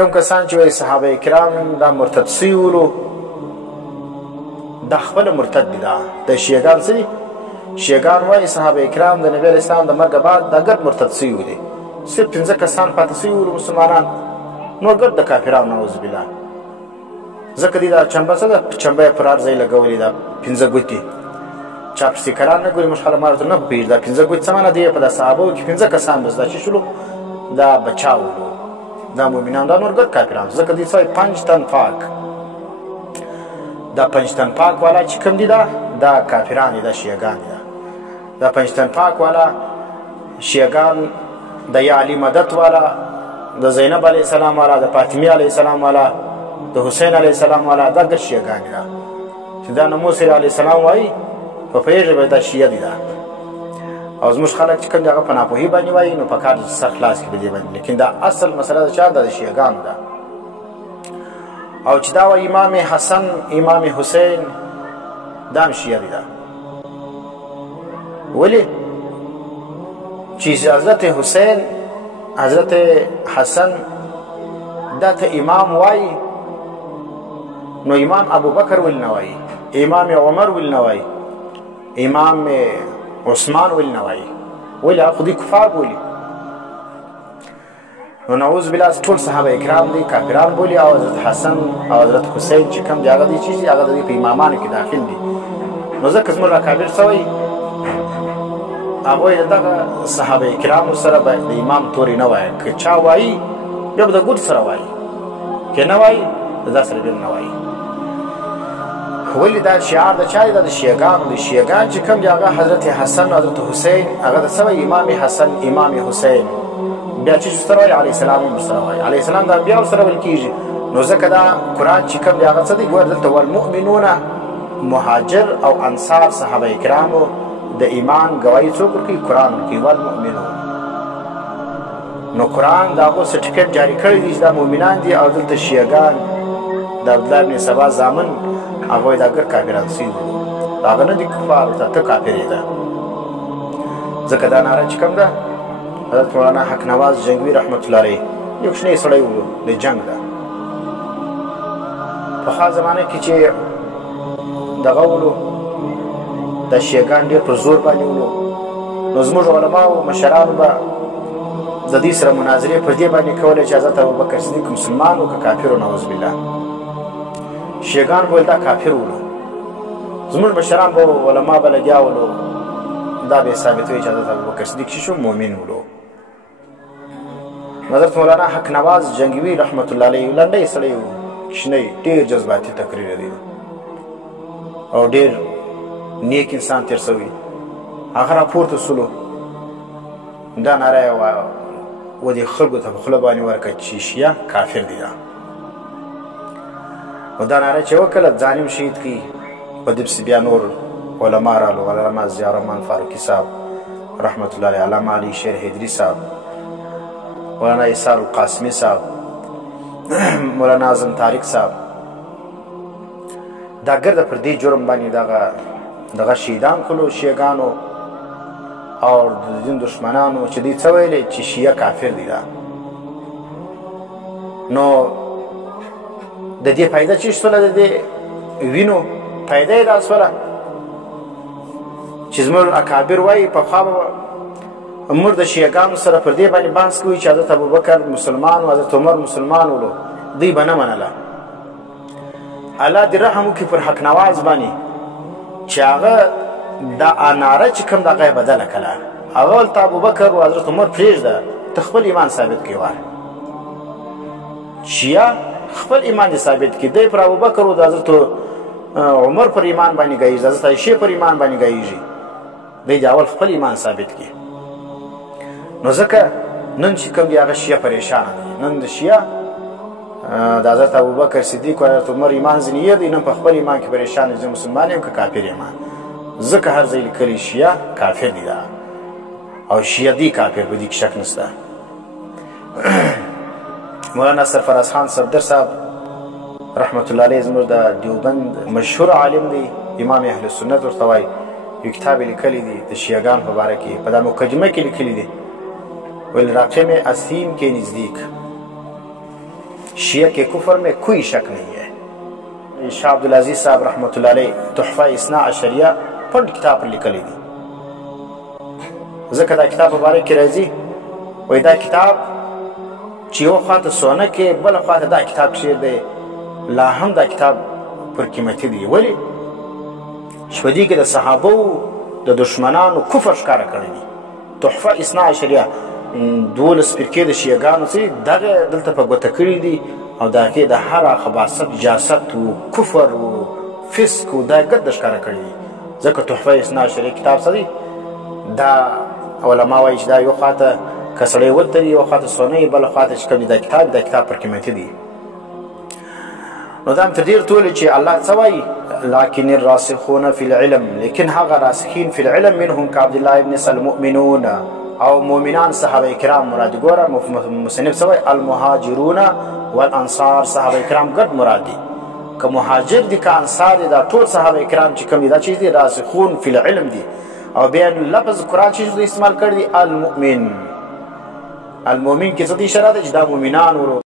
کوم کسان چې وایي صحابه کرام دا مرتد سوي ولو دا خپله مرتد دي. د شیعګان څه دي؟ شیعګان وایي صحابه کرام د نبي علیه السلام د مرګه بعد دا ګډ مرتد سوي ولي، صرف 15 کسان پاتې سوي ولو مسلمانان، نور ګډ د کافران نعوذ بالله. ځکه دي دا چمبه څه ده؟ چمبه یې پر هر ځای لګولې ده 15 ګوتې. چا پسې کران نه ګوري، موږ خلک مارته نه پوهېږي دا 15 ګوتې څه معنی دی. په دا صحابو کې 15 کسان بس دا چې شولو دا بچا ولو، دا مؤمنان، دا نور ګډ کافران. ځکه دي څه وایي 5 تن پاک. دا 5 تن پاک والا چې کوم دي دا کافران دي، دا شیعګان دي. دا 5 تن پاک والا شیعګان د یا علی مدد والا، د زینب علیه السلام والا، د فاطمه علیه السلام والا، د حسین علیه السلام والا، دا ګډ شیعګان دي. چې دا موسی علیه السلام وایي په پوهېږي به دا شیعه دي. او زموږ خلک چې کوم دي هغه په ناپوهي باندې وایي، نو په کار سر خلاص کړي په دې باندې. لیکن دا اصل مسله د چا ده؟ د شیعګانو ده. او چې دا وایي امام حسن امام حسین دا هم شیعه دي. ولې؟ چې حضرت حسین حضرت حسن دا ته امام وایي، نو امام ابوبکر ولې نه وایي؟ امام عمر ولې نه وایي؟ امام عثمان ولې نه وایي؟ ولې؟ هغه خو دوی کفار بولي. نو نعوذ بالله ټول صحابه کرام دي کافران بولي. او حضرت حسن او حضرت حسین چې کوم دي هغه دي چې هغه د دوی په امامانو کې داخل دي. نو ځکه زموږ اکابر څه وایي؟ هغوی د دغه صحابه کرامو سره باید د امام تورې نه وایي. که چا وایي بیا به د ګوت سره وایي، که نه وایي د دا سره بیا نه وایي. ولې دا شعار د چا دی؟ دا د شیعګانو دی. شیعګان چې کوم دي هغه حضرت حسن حضرت حسین هغه د څه وایي؟ امام حسن امام حسین. بیا چې سره وایي علیه السلام هم ورسره وایي. علیه السلام د انبیا ورسره ویل کېږي. نو ځکه دا قرآن چې کوم دی هغه څه دی؟ ګوره دلته والمؤمنون مهاجر او انصار صحابه کرامو د ایمان ګواهي څوک ورکوي؟ قرآن ورکوي. والمؤمنون نو قرآن د هغو سرټیفیکټ جاري کړی دی چې دا مؤمنان دي. او دلته شیعګان د عبدالله بن سبا زامن هغوی دا ګډ کافران سوي وو. هغه نه دي کفار، ته کافر یې ده. ځکه دا ناره چې کوم ده حضرت مولانا حق نواز جنګوي رحمت الله علیه یو کوچنی سړی ولو د جنګ ده. پخوا زمانه کې چې دغه ولو د شیعګان ډېر پر زور باندې ولو، نو زموږ علماو مشرانو به د دې سره مناظرې پر دې باندې کولې چې حضرت ابوبکر صدیق مسلمان و که کافر و نعوذ بالله. شیعګان به ویل دا کافر ولو، زموږ مشران به علما به لګیا ولو دا به ثابتوي چې حضرت ابوبکر صدیق چې شو مؤمن ولو. حضرت مولانا حق نواز جنګوي رحمت الله علیه لنډی سړی و، کوچنی، ډېر جذباتي تقریر دی او ډېر نیک انسان تیر سوی. هغه راپورته سولو دا ناره یې و دې خلکو ته په خوله باندې ورکړه چې شیعه کافر دي. نو دا ناره چې وکړه ځان یې شهید کړي. په دې پسې بیا نور علما رالو، علامه ضیاء الرحمن فاروقي صاحب رحمت الله علیه، علامه علي شیر حیدري صاحب، مولانا ایثار القاسمي صاحب، مولانا اعظم طارق صاحب. دا ګرده پر دې جرم باندې دغه شهیدان کړلو شیعګانو او د دین دشمنانو چې دوی څه ویلې چې شیعه کافر دي. نو د دې فایده چې شوله د دې وینو فایده یې دا شوله چې زموږ اکابر وایي پخوا به موږ د شیعګانو سره پر دې باندې بحث کوي چې حضرت ابوبکر مسلمان و حضرت عمر مسلمان ولو، دوی به نه منله. الله دې رحم وکړي پر حق نواز باندې چې هغه دا ناره چې کوم دغه یې بدله کړه. هغه ولته ابوبکر و حضرت عمر پرېږده، ته خپل ایمان ثابت کړې وایه. شیعه خپل ایمان دې ثابت کړي. دی پر ابوبکر و د حضرت عمر پر ایمان باندې ګایږي، حضرت عایشې پر ایمان باندې ګایږي. دی دې اول خپل ایمان ثابت کړي. نو ځکه نن چې کوم دي هغه شیعه پریشانه دي. نن د شیعه د حضرت ابوبکر صدیق و حضرت عمر ایمان ځینې یې دی، نن په خپل ایمان کې پریشان دي. زه مسلمان یم که کافر یم. ځکه هر ځای لیکلي شیعه کافر دي دا، او شیعه دی کافر، په دې کې شک نشته. مولانا سرفراز خان صفدر صاحب رحمت الله علیه زموږ د دیوبند مشهور عالم دی، امام اهل سنت ورته وایي. یو کتاب یې لیکلی دی د شیعګانو په باره کې، په دا مقدمه کې لیکلی دی ویل رقم اسیم کې نزدیک शिया के कुफर में कोई शक नहीं है। शाह अब्दुल अजीज साहब रहमतुल्लाह अलैह तोहफा इस्ना अशरिया पढ़ किताब पर लिखली दी। ځکه دا کتاب مبارک کې راځي وایي دا کتاب چې یو خوا ته سونه کې بله خوا ته دا کتاب چې دی لا هم دا کتاب پر قیمتي دی. ولې چې په دې کې د صحابو د دشمنانو کفر ښکاره کړی دی. تحفه اثنا عشریه 12 فرقې د شیعګانو چې دغه دلته په ګوته کړي دي او د هغې د هر خباثت جاست و کفر و فسق و دا ګډ ښکاره کړي دي. ځکه تحفه اثنا عشریه کتاب څه دی؟ دا علما وایي چې دا یو خوا ته که سړی ودري یو خوا ته سونه بله خوا ته چې کوم دا کتاب پر قیمتي دی. نو دا هم تر ډېر ټولې چې الله څه وایي لكن الراسخون في العلم، لیکن هغه راسخین فی العلم منهم كعبدالله ابن المؤمنون او مؤمنان صحابه کرام مراد. ګوره مصنف څه وایي المهاجرون والانصار صحابه کرام ګډ مراد دي. که مهاجر دي که انصار دي دا ټول صحابه کرام چې کوم دي دا چیز دي راسخون فی العلم دي. او بیا لفظ قرآن چې استعمال کړی دی المؤمن، المؤمن کې څه اشاره ده چې دا مؤمنان